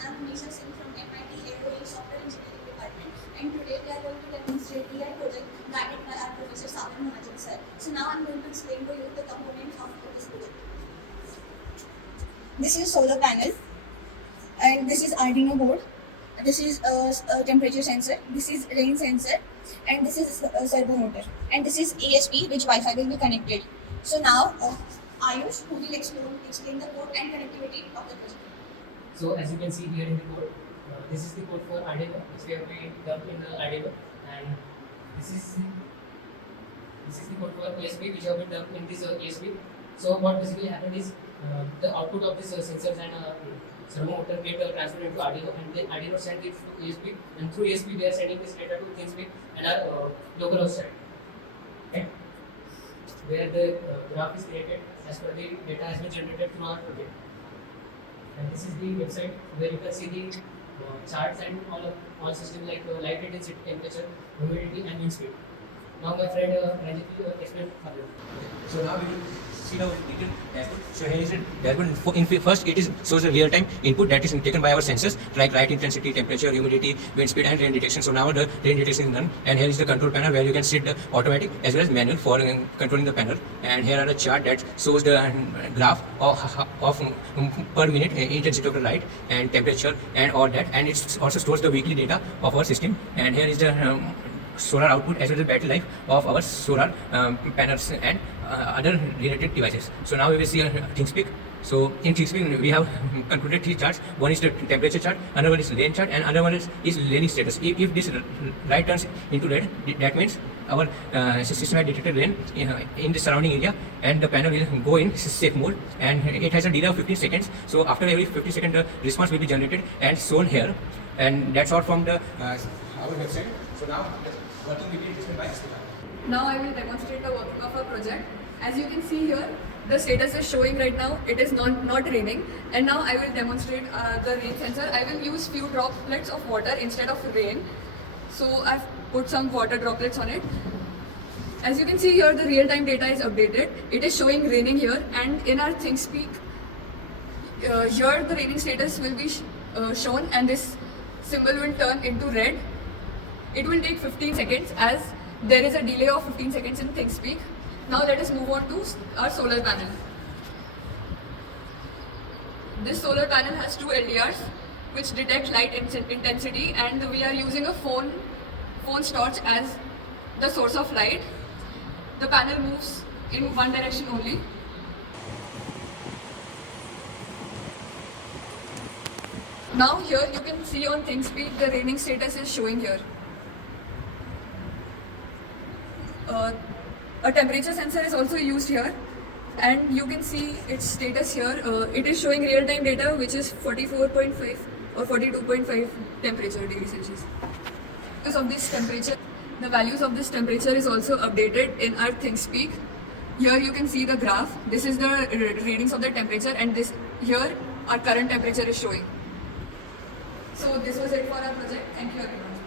I'm Nisha Singh from MIT AOE Software Engineering Department, and today we are going to demonstrate AI project guided by our Professor Sagar Mahajan sir. So now I'm going to explain to you the components of this project. This is solar panel, and this is Arduino board. This is a temperature sensor. This is rain sensor, and this is a servo motor. And this is ESP, which Wi-Fi will be connected. So now, Ayush, who will explain the code and connectivity of the project. So as you can see here in the code, this is the code for Arduino, which we have been dumped in Arduino, and this is the code for ESP, which have been dumped in this ESP. So what basically happened is the output of these sensors and servo motor get transferred into Arduino, and then Arduino sends it to ESP, and through ESP they are sending this data to ThinkSpeak and our local host site, okay, where the graph is created as per the data has been generated through our project. And this is the website where you can see the charts and all systems like light intensity, temperature, humidity, and wind speed. Now my friend Ranjit will explain further. So now we will see now detailed dashboard. So here is a dashboard. In first, it is shows the real-time input that is taken by our sensors like light intensity, temperature, humidity, wind speed, and rain detection. So now the rain detection is done, and here is the control panel where you can set the automatic as well as manual for controlling the panel. And here are the chart that shows the graph of per minute intensity of the light and temperature and all that. And it also stores the weekly data of our system. And here is the solar output as well as the battery life of our solar panels and other related devices. So now we will see ThinkSpeak. So in ThinkSpeak we have concluded three charts. One is the temperature chart, another one is rain chart, and another one is raining status. If this light turns into red, that means our system has detected rain in the surrounding area, and the panel will go in safe mode, and it has a delay of 15 seconds. So after every 50 seconds the response will be generated and shown here. And that's all from the our website. So now working will be explained by Astika. Now I will demonstrate the working of our project. As you can see here, the status is showing right now it is not raining, and now I will demonstrate the rain sensor. I will use few droplets of water instead of rain. So I've put some water droplets on it. As you can see here, the real-time data is updated. It is showing raining here, and in our ThinkSpeak, here the raining status will be shown, and this symbol will turn into red. It will take 15 seconds as there is a delay of 15 seconds in ThinkSpeak. Now let us move on to our solar panel. This solar panel has two LDRs which detect light intensity, and we are using a phone's torch as the source of light. The panel moves in one direction only. Now here you can see on ThinkSpeak the raining status is showing here. A temperature sensor is also used here, and you can see its status here. It is showing real-time data which is 44.5 or 42.5 temperature degree Celsius. Because of this temperature, the values of this temperature is also updated in our ThinkSpeak. Here you can see the graph. This is the readings of the temperature, and this here our current temperature is showing. So this was it for our project. Thank you everyone.